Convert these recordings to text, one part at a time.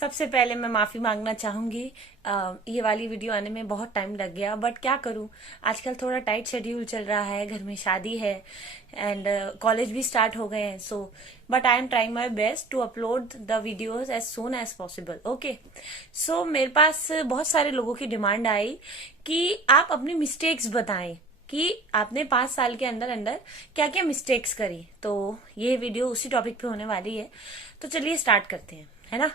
सबसे पहले मैं माफी मांगना चाहूंगी। ये वाली वीडियो आने में बहुत टाइम लग गया, बट क्या करूं, आजकल थोड़ा टाइट शेड्यूल चल रहा है, घर में शादी है एंड कॉलेज भी स्टार्ट हो गए हैं। So but I am trying my best to upload the videos as soon as possible. Okay, so मेरे पास बहुत सारे लोगों की डिमांड आई कि आप अपनी मिस्टेक्स बताएं कि आपने 5 साल के अंदर अंदर क्या क्या मिस्टेक्स करी। तो ये वीडियो उसी टॉपिक पे होने वाली है, तो चलिए स्टार्ट करते हैं, है ना।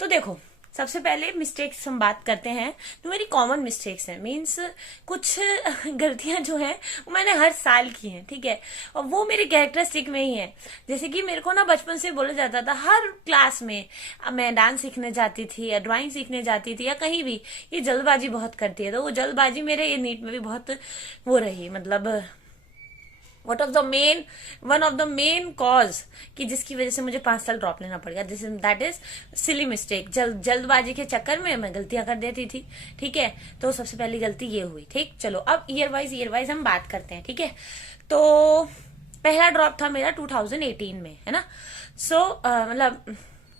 तो देखो, सबसे पहले मिस्टेक्स हम बात करते हैं तो मेरी कॉमन मिस्टेक्स हैं, मीन्स कुछ गलतियां जो हैं वो मैंने हर साल की हैं, ठीक है, और वो मेरे कैरेक्टरिस्टिक में ही है। जैसे कि मेरे को ना बचपन से बोला जाता था हर क्लास में, मैं डांस सीखने जाती थी या ड्राइंग सीखने जाती थी या कहीं भी, ये जल्दबाजी बहुत करती है। तो वो जल्दबाजी मेरे ये नीट में भी बहुत वो रही, मतलब one of the main cause कि जिसकी वजह से मुझे 5 साल ड्रॉप लेना पड़ गया। That is silly mistake. जल्दबाजी के चक्कर में मैं गलतियां कर देती थी, ठीक है। तो सबसे पहली गलती ये हुई, ठीक। चलो अब ईयर वाइज हम बात करते हैं, ठीक है। तो पहला ड्रॉप था मेरा 2018 में, है ना। सो मतलब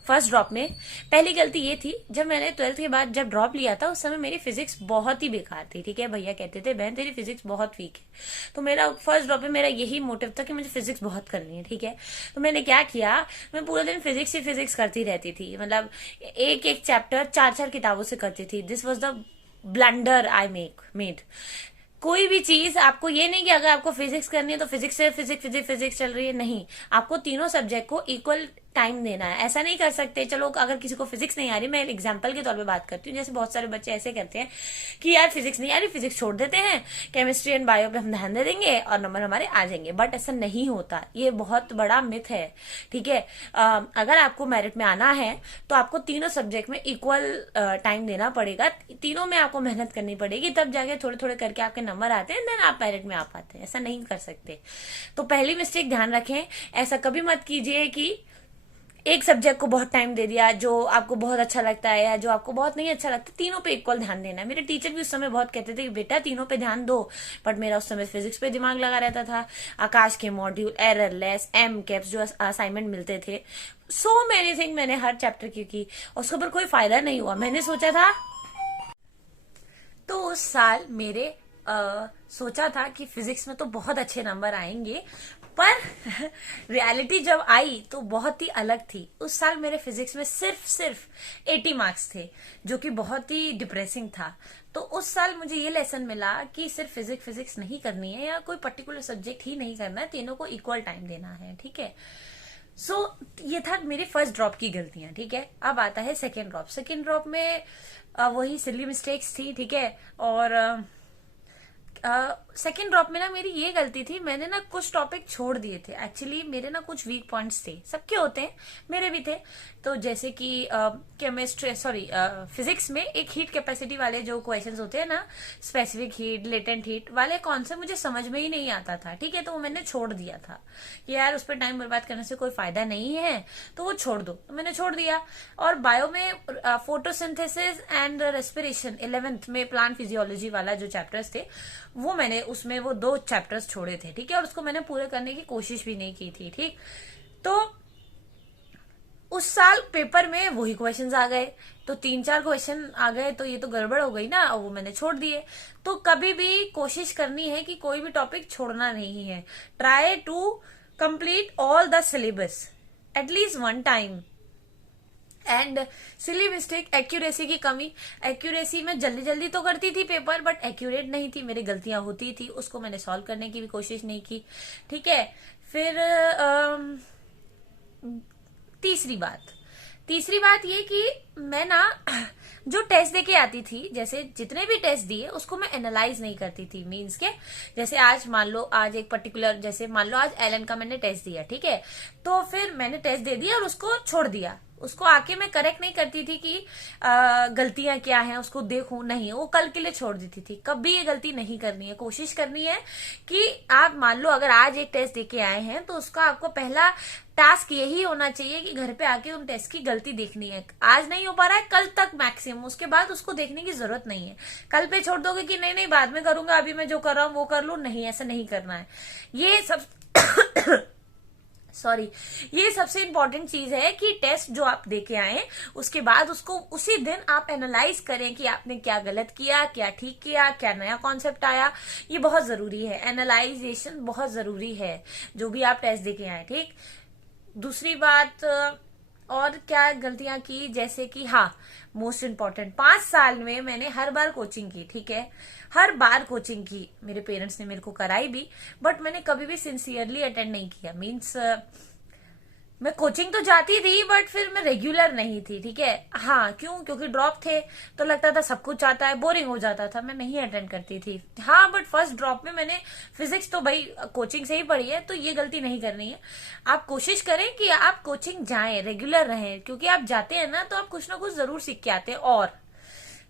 फर्स्ट ड्रॉप में पहली गलती ये थी, जब मैंने 12th के बाद जब ड्रॉप लिया था उस समय मेरी फिजिक्स बहुत ही बेकार थी, ठीक है। भैया कहते थे बहन तेरी फिजिक्स बहुत वीक है। तो मेरा फर्स्ट ड्रॉप में मेरा यही मोटिव था कि मुझे फिजिक्स बहुत करनी है, ठीक है। तो मैंने क्या किया, मैं पूरा दिन फिजिक्स ही फिजिक्स करती रहती थी, मतलब एक एक चैप्टर 4-4 किताबों से करती थी। This was the blunder I made. कोई भी चीज आपको ये नहीं कि अगर आपको फिजिक्स करनी है तो फिजिक्स से फिजिक्स चल रही है, नहीं। आपको तीनों सब्जेक्ट को इक्वल टाइम देना है। ऐसा नहीं कर सकते, चलो अगर किसी को फिजिक्स नहीं आ रही, मैं एग्जांपल के तौर पे बात करती हूँ, जैसे बहुत सारे बच्चे ऐसे करते हैं कि यार फिजिक्स नहीं आ रही, फिजिक्स छोड़ देते हैं, केमिस्ट्री एंड बायो पे हम ध्यान दे देंगे और नंबर हमारे आ जाएंगे। बट ऐसा नहीं होता, ये बहुत बड़ा मिथ है, ठीक है। अगर आपको मेरिट में आना है तो आपको तीनों सब्जेक्ट में इक्वल टाइम देना पड़ेगा, तीनों में आपको मेहनत करनी पड़ेगी, तब जाके थोड़े थोड़े करके आपके नंबर आते हैं, देन आप मेरिट में आ पाते हैं। ऐसा नहीं कर सकते। तो पहली मिस्टेक ध्यान रखें, ऐसा कभी मत कीजिए कि एक सब्जेक्ट को बहुत टाइम दे दिया जो आपको बहुत अच्छा लगता है या जो आपको बहुत नहीं अच्छा लगता, तीनों पे इक्वल ध्यान देना है। मेरे टीचर भी उस समय बहुत कहते थे कि बेटा तीनों पे ध्यान दो, बट मेरा उस समय फिजिक्स पे दिमाग लगा रहता था। आकाश के मॉड्यूल, एररलेस, एम कैप्स जो असाइनमेंट मिलते थे, सो मेनी थिंग मैंने हर चैप्टर की उसके ऊपर कोई फायदा नहीं हुआ। मैंने सोचा था, तो उस साल मेरे सोचा था कि फिजिक्स में तो बहुत अच्छे नंबर आएंगे, पर रियलिटी जब आई तो बहुत ही अलग थी। उस साल मेरे फिजिक्स में सिर्फ 80 मार्क्स थे, जो कि बहुत ही डिप्रेसिंग था। तो उस साल मुझे ये लेसन मिला कि सिर्फ फिजिक्स नहीं करनी है या कोई पर्टिकुलर सब्जेक्ट ही नहीं करना है, तीनों को इक्वल टाइम देना है, ठीक है। सो ये था मेरे फर्स्ट ड्रॉप की गलतियां, ठीक है। अब आता है सेकेंड ड्रॉप। सेकेंड ड्रॉप में वही सिली मिस्टेक्स थी, ठीक है। और सेकेंड ड्रॉप में ना मेरी ये गलती थी, मैंने ना कुछ टॉपिक छोड़ दिए थे। एक्चुअली मेरे ना कुछ वीक पॉइंट्स थे, सबके होते हैं, मेरे भी थे। तो जैसे कि फिजिक्स में एक हीट कैपेसिटी वाले जो क्वेश्चंस होते हैं ना, स्पेसिफिक हीट, लेटेंट हीट वाले कॉन्सेप्ट मुझे समझ में ही नहीं आता था, ठीक है। तो वो मैंने छोड़ दिया था कि यार उस पर टाइम बर्बाद करने से कोई फायदा नहीं है, तो वो छोड़ दो, तो मैंने छोड़ दिया। और बायो में फोटोसिंथेसिस एंड रेस्पिरेशन 11th में प्लांट फिजियोलॉजी वाला जो चैप्टर्स थे, वो मैंने उसमें वो 2 चैप्टर्स छोड़े थे, ठीक है। और उसको मैंने पूरे करने की कोशिश भी नहीं की थी, ठीक। तो उस साल पेपर में वही क्वेश्चंस आ गए, तो 3-4 क्वेश्चन आ गए, तो ये तो गड़बड़ हो गई ना, और वो मैंने छोड़ दिए। तो कभी भी कोशिश करनी है कि कोई भी टॉपिक छोड़ना नहीं है। Try to complete all the syllabus at least 1 time. And silly mistake, accuracy की कमी। एक्यूरेसी में जल्दी जल्दी तो करती थी पेपर, बट एक्यूरेट नहीं थी, मेरी गलतियां होती थी, उसको मैंने सॉल्व करने की भी कोशिश नहीं की, ठीक है। फिर तीसरी बात ये कि मैं ना जो टेस्ट देके आती थी, जैसे जितने भी टेस्ट दिए उसको मैं एनालाइज नहीं करती थी। मींस के जैसे आज मान लो, आज एक पर्टिकुलर, जैसे मान लो आज एलन का मैंने टेस्ट दिया, ठीक है। तो फिर मैंने टेस्ट दे दिया और उसको छोड़ दिया, उसको आके मैं करेक्ट नहीं करती थी कि गलतियां क्या हैं, उसको देखूं, नहीं, वो कल के लिए छोड़ देती थी। कभी ये गलती नहीं करनी है। कोशिश करनी है कि आप मान लो अगर आज एक टेस्ट देके आए हैं तो उसका आपको पहला टास्क यही होना चाहिए कि घर पे आके उन टेस्ट की गलती देखनी है। आज नहीं हो पा रहा है, कल तक मैक्सिमम, उसके बाद उसको देखने की जरूरत नहीं है। कल पे छोड़ दोगे कि नहीं बाद में करूंगा, अभी मैं जो कर रहा हूं वो कर लू, नहीं, ऐसा नहीं करना है। ये सब सॉरी, ये सबसे इंपॉर्टेंट चीज है कि टेस्ट जो आप दे के आए उसके बाद उसको उसी दिन आप एनालाइज करें कि आपने क्या गलत किया, क्या ठीक किया, क्या नया कॉन्सेप्ट आया। ये बहुत जरूरी है, एनालाइजेशन बहुत जरूरी है जो भी आप टेस्ट दे के आए। ठीक, दूसरी बात, और क्या गलतियां की, जैसे कि हाँ, मोस्ट इम्पॉर्टेंट, 5 साल में मैंने हर बार कोचिंग की। ठीक है, हर बार कोचिंग की, मेरे पेरेंट्स ने मेरे को कराई भी, बट मैंने कभी भी सिंसियरली अटेंड नहीं किया। मीन्स मैं कोचिंग तो जाती थी बट फिर मैं रेगुलर नहीं थी। ठीक है, हाँ, क्यों? क्योंकि ड्रॉप थे तो लगता था सब कुछ आता है, बोरिंग हो जाता था, मैं नहीं अटेंड करती थी। हाँ, बट फर्स्ट ड्रॉप में मैंने फिजिक्स तो भाई कोचिंग से ही पढ़ी है, तो ये गलती नहीं करनी है। आप कोशिश करें कि आप कोचिंग जाएं, रेगुलर रहें, क्योंकि आप जाते हैं ना तो आप कुछ ना कुछ जरूर सीख के आते हैं। और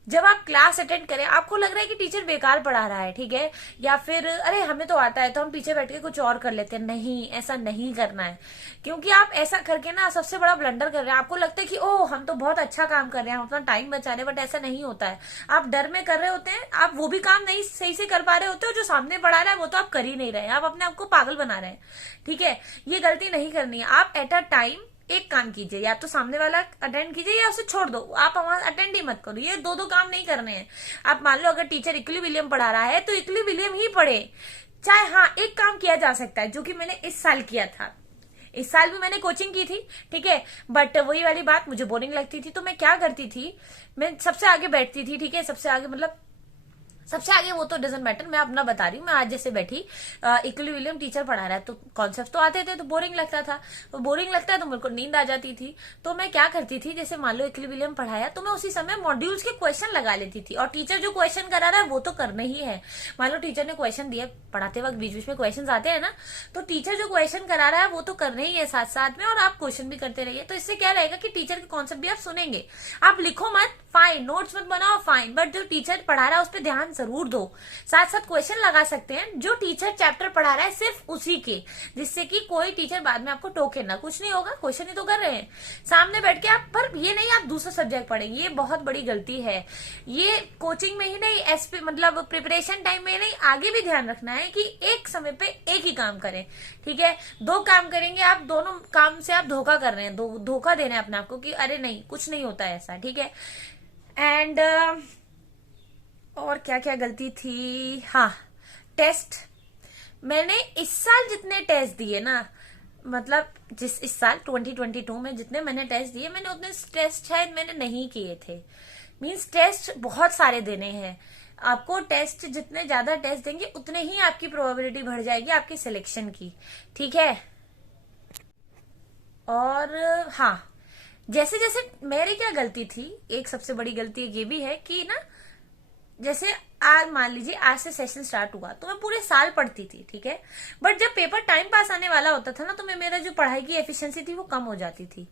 जब आप क्लास अटेंड करें, आपको लग रहा है कि टीचर बेकार पढ़ा रहा है, ठीक है, या फिर अरे हमें तो आता है तो हम पीछे बैठ के कुछ और कर लेते हैं, नहीं, ऐसा नहीं करना है। क्योंकि आप ऐसा करके ना सबसे बड़ा ब्लंडर कर रहे हैं। आपको लगता है कि ओह हम तो बहुत अच्छा काम कर रहे हैं, हम अपना टाइम बचा रहे हैं, बट ऐसा नहीं होता है। आप डर में कर रहे होते हैं, आप वो भी काम नहीं सही से कर पा रहे होते हो जो सामने पढ़ा रहा है वो तो आप कर ही नहीं रहे हैं, आप अपने आप को पागल बना रहे हैं। ठीक है, ये गलती नहीं करनी है। आप एट अ टाइम एक काम कीजिए, या तो सामने वाला अटेंड कीजिए या उसे छोड़ दो, आप वहां अटेंड ही मत करो। ये दो काम नहीं करने हैं। आप मान लो अगर टीचर इक्विलिब्रियम पढ़ा रहा है तो इक्विलिब्रियम ही पढ़े। चाहे हाँ, एक काम किया जा सकता है जो कि मैंने इस साल किया था। इस साल भी मैंने कोचिंग की थी, ठीक है, बट वही वाली बात, मुझे बोरिंग लगती थी तो मैं क्या करती थी, मैं सबसे आगे बैठती थी। ठीक है, सबसे आगे मतलब सबसे आगे वो तो डजेंट मैटर, मैं अपना बता रही हूँ। मैं आज जैसे बैठी, इक्विलिब्रियम टीचर पढ़ा रहा है तो कॉन्सेप्ट तो आते थे, तो बोरिंग लगता था, तो बोरिंग लगता है तो मेरे को नींद आ जाती थी। तो मैं क्या करती थी, जैसे मान लो इक्विलिब्रियम पढ़ाया तो मैं उसी समय मॉड्यूल्स के क्वेश्चन लगा लेती थी, और टीचर जो क्वेश्चन करा रहा है वो तो करना ही है। मान लो टीचर ने क्वेश्चन दिया, पढ़ाते वक्त बीच बीच में क्वेश्चन आते हैं ना, तो टीचर जो क्वेश्चन करा रहा है वो तो करना ही है साथ साथ में, और आप क्वेश्चन भी करते रहिए। तो इससे क्या रहेगा कि टीचर के कॉन्सेप्ट भी आप सुनेंगे। आप लिखो मत, फाइन, नोट्स मत बनाओ, फाइन, बट जो टीचर पढ़ा रहा है उस पर ध्यान जरूर दो। साथ साथ क्वेश्चन लगा सकते हैं जो टीचर चैप्टर पढ़ा रहा है सिर्फ उसी के, जिससे कि कोई टीचर बाद में आपको टोके ना, कुछ नहीं होगा, क्वेश्चन ही तो कर रहे हैं सामने बैठ के आप। पर ये नहीं आप दूसरा सब्जेक्ट पढ़ेंगे, ये बहुत बड़ी गलती है। ये कोचिंग में ही नहीं, एसपी मतलब प्रिपरेशन टाइम में नहीं, आगे भी ध्यान रखना है कि एक समय पे एक ही काम करें। ठीक है, 2 काम करेंगे आप, दोनों काम से आप धोखा कर रहे हैं, धोखा दे रहे हैं अपने आप को कि अरे नहीं, कुछ नहीं होता है ऐसा। ठीक है, एंड और क्या क्या गलती थी, हाँ, टेस्ट, मैंने इस साल जितने टेस्ट दिए ना, मतलब इस साल 2022 में जितने मैंने टेस्ट दिए, मैंने उतने टेस्ट शायद मैंने नहीं किए थे। मींस टेस्ट बहुत सारे देने हैं आपको। टेस्ट जितने ज्यादा टेस्ट देंगे उतने ही आपकी प्रोबेबिलिटी बढ़ जाएगी आपकी सिलेक्शन की। ठीक है, और हाँ, जैसे जैसे मेरी क्या गलती थी, एक सबसे बड़ी गलती ये भी है कि ना, जैसे आज मान लीजिए आज से सेशन स्टार्ट हुआ तो मैं पूरे साल पढ़ती थी, ठीक है, बट जब पेपर टाइम पास आने वाला होता था ना, तो मेरा जो पढ़ाई की एफिशिएंसी थी वो कम हो जाती थी।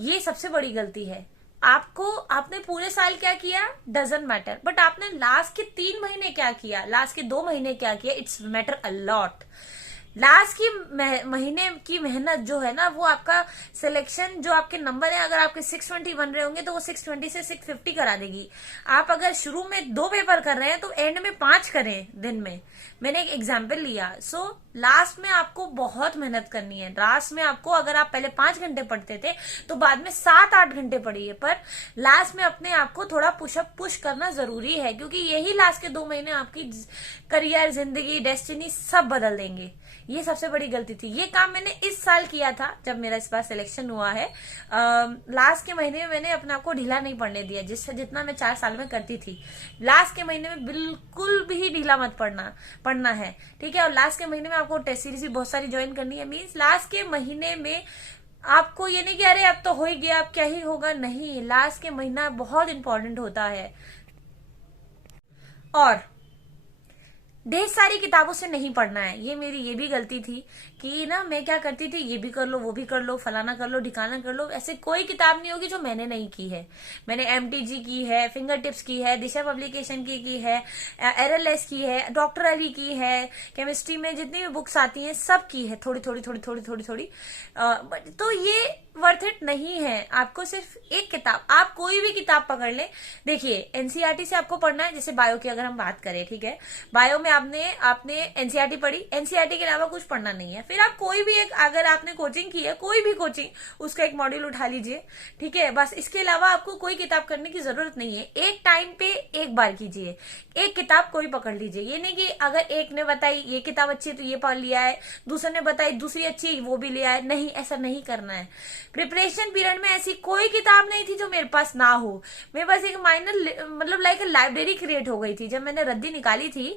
ये सबसे बड़ी गलती है। आपने पूरे साल क्या किया डजंट मैटर, बट आपने लास्ट के 3 महीने क्या किया, लास्ट के 2 महीने क्या किया, it's matter a lot. Last की महीने की मेहनत जो है ना, वो आपका सिलेक्शन, जो आपके नंबर है, अगर आपके 620 बन रहे होंगे तो वो 620 से 650 करा देगी। आप अगर शुरू में 2 पेपर कर रहे हैं तो एंड में 5 करें दिन में। मैंने एक एग्जाम्पल लिया। सो लास्ट में आपको बहुत मेहनत करनी है। लास्ट में आपको, अगर आप पहले 5 घंटे पढ़ते थे तो बाद में 7-8 घंटे पढ़िए, पर लास्ट में अपने आप को थोड़ा पुश करना जरूरी है, क्योंकि यही लास्ट के 2 महीने आपकी करियर, जिंदगी, डेस्टिनी सब बदल देंगे। ये सबसे बड़ी गलती थी। ये काम मैंने इस साल किया था जब मेरा इस बार सिलेक्शन हुआ है। लास्ट के महीने में मैंने अपने आप को ढीला नहीं पड़ने दिया, जितना मैं 4 साल में करती थी। लास्ट के महीने में बिल्कुल भी ढीला मत पढ़ना है, ठीक है। और लास्ट के महीने में आपको टेस्ट सीरीज भी बहुत सारी ज्वाइन करनी है। मीन्स लास्ट के महीने में आपको ये नहीं कि अरे अब तो हो ही गया, अब क्या ही होगा, नहीं, लास्ट के महीना बहुत इंपॉर्टेंट होता है। और ढेर सारी किताबों से नहीं पढ़ना है। ये मेरी ये भी गलती थी कि ना, मैं क्या करती थी, ये भी कर लो, वो भी कर लो, फलाना कर लो, ढिकाना कर लो। ऐसे कोई किताब नहीं होगी जो मैंने नहीं की है। मैंने MTG की है, फिंगर टिप्स की है, दिशा पब्लिकेशन की है, RLS की है, डॉक्टर अली की है, केमिस्ट्री में जितनी भी बुक्स आती हैं सब की है, थोड़ी थोड़ी। तो ये वर्थ इट नहीं है। आपको सिर्फ एक किताब, आप कोई भी किताब पकड़ ले। देखिए, NCERT से आपको पढ़ना है। जैसे बायो की अगर हम बात करें, ठीक है, बायो में आपने NCERT पढ़ी, NCERT के अलावा कुछ पढ़ना नहीं है। फिर आप कोई भी एक, अगर आपने कोचिंग की है, कोई भी कोचिंग, उसका एक मॉड्यूल उठा लीजिए, ठीक है, बस। इसके अलावा आपको कोई किताब करने की जरूरत नहीं है। एक टाइम पे एक बार कीजिए, एक किताब कोई पकड़ लीजिए। ये नहीं कि अगर एक ने बताई ये किताब अच्छी है तो ये पढ़ लिया है, दूसरे ने बताई दूसरी अच्छी है वो भी लिया है, नहीं, ऐसा नहीं करना है। प्रिपरेशन पीरियड में ऐसी कोई किताब नहीं थी जो मेरे पास ना हो। मेरे पास एक माइनर, मतलब लाइक लाइब्रेरी क्रिएट हो गई थी जब मैंने रद्दी निकाली थी।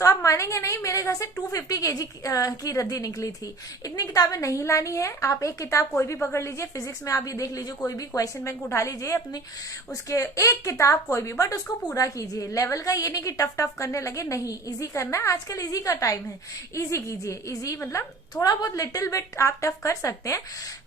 तो आप मानेंगे नहीं, मेरे घर से 250 केजी की रद्दी निकली थी। इतनी किताबें नहीं लानी है, आप एक किताब कोई भी पकड़ लीजिए। फिजिक्स में आप ये देख लीजिए, कोई भी क्वेश्चन बैंक उठा लीजिए अपने, उसके एक किताब कोई भी, बट उसको पूरा कीजिए। लेवल का ये नहीं कि टफ टफ करने लगे, नहीं, इजी करना है। आजकल इजी का टाइम है, इजी कीजिए। इजी मतलब थोड़ा बहुत लिटिल बिट आप टफ कर सकते हैं,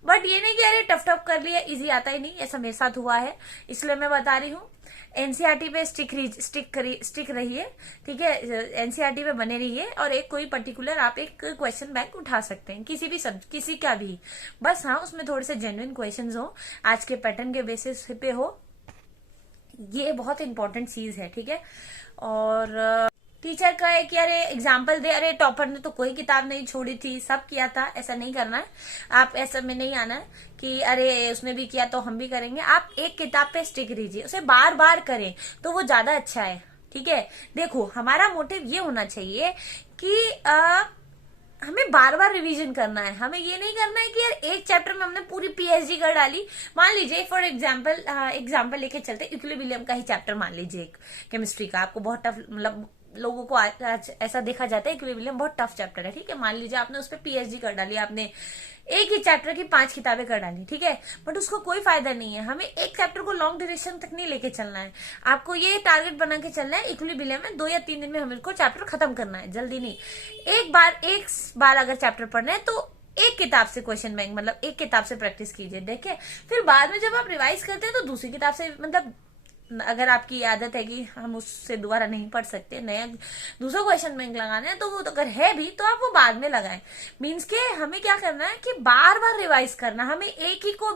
बट ये नहीं कि अरे टफ टफ कर लिया, इजी आता ही नहीं। ऐसा मेरे साथ हुआ है, इसलिए मैं बता रही हूँ। एनसीईआरटी पे स्टिक रहिए, ठीक है, एनसीईआरटी पे बने रहिए, और एक कोई पर्टिकुलर आप एक क्वेश्चन बैंक उठा सकते हैं, किसी भी किसी का भी, बस हाँ उसमें थोड़े से जेन्युइन क्वेश्चंस हो, आज के पैटर्न के बेसिस पे हो। ये बहुत इंपॉर्टेंट चीज है, ठीक है। और टीचर का है कि अरे एग्जाम्पल दे, अरे टॉपर ने तो कोई किताब नहीं छोड़ी थी, सब किया था, ऐसा नहीं करना है। आप ऐसा में नहीं आना है कि अरे उसने भी किया तो हम भी करेंगे। आप एक किताब पे स्टिक रहिए, उसे बार बार करें तो वो ज्यादा अच्छा है, ठीक है। देखो हमारा मोटिव ये होना चाहिए कि हमें बार बार रिवीजन करना है। हमें ये नहीं करना है कि यार एक चैप्टर में हमने पूरी पीएचडी कर डाली। मान लीजिए फॉर एग्जाम्पल लेके चलते, इक्विलिब्रियम का ही चैप्टर मान लीजिए, एक केमिस्ट्री का, आपको बहुत टफ, मतलब लोगों को आज ऐसा देखा जाता है इक्विलिब्रियम बहुत टफ चैप्टर है, ठीक है। मान लीजिए आपने उस पर पीएचडी कर डाली, आपने एक ही चैप्टर की 5 किताबें कर डाली, ठीक है, बट उसको कोई फायदा नहीं है। हमें एक चैप्टर को लॉन्ग ड्यूरेशन तक नहीं लेके चलना है। आपको ये टारगेट बना के चलना है, इक्विलिब्रियम में 2 या 3 दिन में हमें इसको चैप्टर खत्म करना है, जल्दी नहीं। एक बार अगर चैप्टर पढ़ना है तो एक किताब से क्वेश्चन बैंक, मतलब एक किताब से प्रैक्टिस कीजिए, देखे। फिर बाद में जब आप रिवाइज करते हैं तो दूसरी किताब से, मतलब अगर आपकी आदत है कि हम उससे दोबारा नहीं पढ़ सकते, नया दूसरा क्वेश्चन बैंक लगाना है, तो वो तो अगर है भी तो आप वो बाद में लगाएं। मीन्स के हमें क्या करना है कि बार बार रिवाइज करना, हमें एक ही को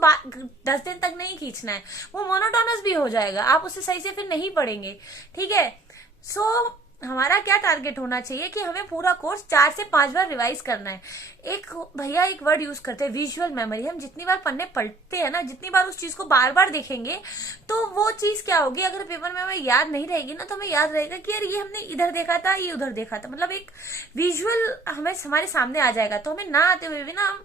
10 दिन तक नहीं खींचना है, वो मोनोटोनस भी हो जाएगा, आप उसे सही से फिर नहीं पढ़ेंगे, ठीक है। सो हमारा क्या टारगेट होना चाहिए कि हमें पूरा कोर्स 4 से 5 बार रिवाइज करना है। एक भैया एक वर्ड यूज करते हैं, विजुअल मेमोरी। हम जितनी बार पढ़ते हैं ना, जितनी बार उस चीज को बार बार देखेंगे तो वो चीज क्या होगी, अगर पेपर में हमें याद नहीं रहेगी ना, तो हमें याद रहेगा कि यार ये हमने इधर देखा था, ये उधर देखा था, मतलब एक विजुअल हमारे सामने आ जाएगा। तो हमें ना आते हुए भी ना हम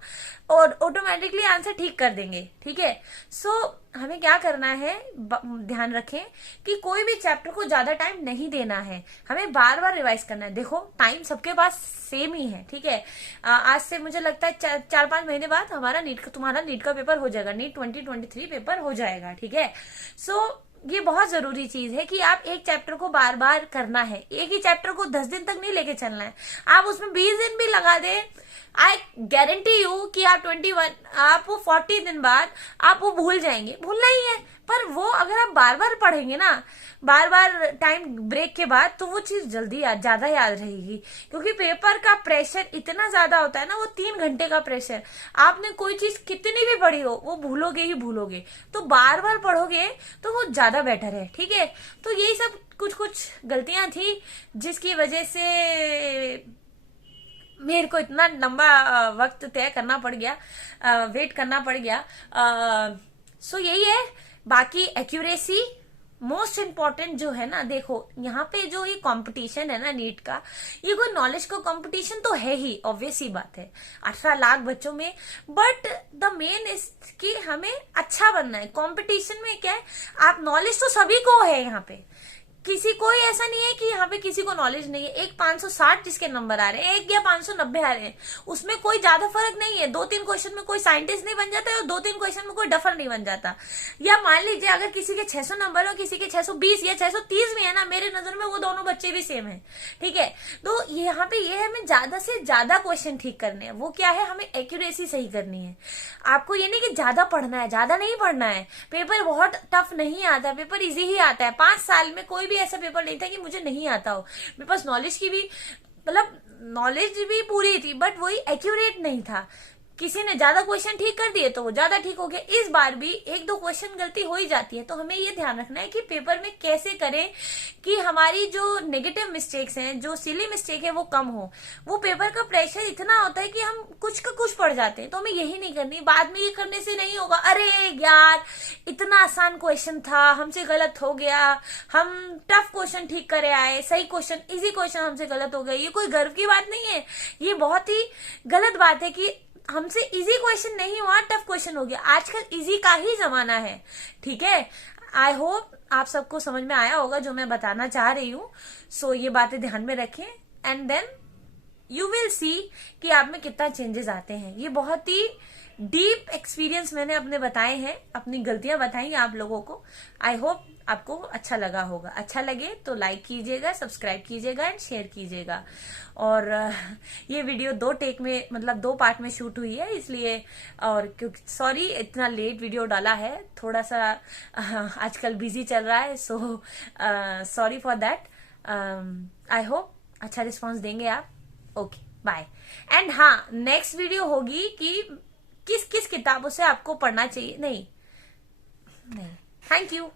और ऑटोमेटिकली आंसर ठीक कर देंगे, ठीक है। सो हमें क्या करना है, ध्यान रखें कि कोई भी चैप्टर को ज्यादा टाइम नहीं देना है, हमें बार बार रिवाइज करना है। देखो टाइम सबके पास सेम ही है, ठीक है। आज से मुझे लगता है 4-5 महीने बाद तुम्हारा नीट का पेपर हो जाएगा, नीट 2023 पेपर हो जाएगा, ठीक है। सो ये बहुत जरूरी चीज है कि आप एक चैप्टर को बार बार करना है। एक ही चैप्टर को 10 दिन तक नहीं लेके चलना है, आप उसमें 20 दिन भी लगा दे, आई गारंटी यू कि आप 40 दिन बाद आप वो भूल जाएंगे। भूलना ही है, पर वो अगर आप बार बार पढ़ेंगे ना, बार बार टाइम ब्रेक के बाद, तो वो चीज जल्दी ज्यादा याद रहेगी। क्योंकि पेपर का प्रेशर इतना ज्यादा होता है ना, वो 3 घंटे का प्रेशर, आपने कोई चीज कितनी भी पढ़ी हो वो भूलोगे ही भूलोगे। तो बार बार पढ़ोगे तो वो ज्यादा बेटर है, ठीक है। तो यही सब कुछ गलतियां थी जिसकी वजह से मेरे को इतना लंबा वक्त तय करना पड़ गया, वेट करना पड़ गया। सो यही है। बाकी एक्यूरेसी मोस्ट इम्पॉर्टेंट जो है ना, देखो यहाँ पे जो ये कंपटीशन है ना नीट का, ये कोई नॉलेज का कंपटीशन तो है ही, ऑब्वियस ही बात है 18 लाख बच्चों में, बट द मेन इज कि हमें अच्छा बनना है। कंपटीशन में क्या है, आप नॉलेज तो सभी को है यहाँ पे, किसी कोई ऐसा नहीं है कि यहाँ पे किसी को नॉलेज नहीं है। एक 560 जिसके नंबर आ रहे हैं, एक या 590 आ रहे हैं, उसमें कोई ज्यादा फर्क नहीं है। 2-3 क्वेश्चन में कोई साइंटिस्ट नहीं बन जाता है और 2-3 क्वेश्चन में कोई डफर नहीं बन जाता। या मान लीजिए अगर किसी के 600 नंबर हो, किसी के 620 या 630 भी है ना, मेरे नजर में वो दोनों बच्चे भी सेम है, ठीक है। तो यहाँ पे ये है, हमें ज्यादा से ज्यादा क्वेश्चन ठीक करने हैं। वो क्या है, हमें एक्यूरेसी सही करनी है। आपको ये नहीं कि ज्यादा पढ़ना है, ज्यादा नहीं पढ़ना है। पेपर बहुत टफ नहीं आता, पेपर इजी ही आता है। 5 साल में कोई भी ऐसा पेपर नहीं था कि मुझे नहीं आता हो। मेरे पास नॉलेज की भी, मतलब नॉलेज भी पूरी थी, बट वही एक्यूरेट नहीं था। किसी ने ज्यादा क्वेश्चन ठीक कर दिए तो वो ज्यादा ठीक हो गया। इस बार भी एक दो क्वेश्चन गलती हो ही जाती है, तो हमें ये ध्यान रखना है कि पेपर में कैसे करें कि हमारी जो नेगेटिव मिस्टेक्स हैं, जो सिली मिस्टेक है, वो कम हो। वो पेपर का प्रेशर इतना होता है कि हम कुछ का कुछ पढ़ जाते हैं, तो हमें यही नहीं करनी। बाद में ये करने से नहीं होगा, अरे यार इतना आसान क्वेश्चन था, हमसे गलत हो गया, हम टफ क्वेश्चन ठीक करे आए, सही क्वेश्चन, इजी क्वेश्चन हमसे गलत हो गया। ये कोई गर्व की बात नहीं है, ये बहुत ही गलत बात है कि हमसे इजी क्वेश्चन नहीं हुआ, टफ क्वेश्चन हो गया। आजकल इजी का ही जमाना है, ठीक है। आई होप आप सबको समझ में आया होगा जो मैं बताना चाह रही हूँ। सो ये बातें ध्यान में रखें and then you will see कि आप में कितना चेंजेस आते हैं। ये बहुत ही डीप एक्सपीरियंस मैंने अपने बताए हैं, अपनी गलतियां बताई आप लोगों को। आई होप आपको अच्छा लगा होगा। अच्छा लगे तो लाइक कीजिएगा, सब्सक्राइब कीजिएगा एंड शेयर कीजिएगा। और ये वीडियो 2 टेक में, मतलब 2 पार्ट में शूट हुई है, इसलिए, और क्योंकि सॉरी इतना लेट वीडियो डाला है, थोड़ा सा आजकल बिजी चल रहा है, so sorry for that. I hope अच्छा रिस्पॉन्स देंगे आप। Okay bye. एंड हाँ, नेक्स्ट वीडियो होगी कि किस किस किताबों से आपको पढ़ना चाहिए। नहीं, थैंक यू।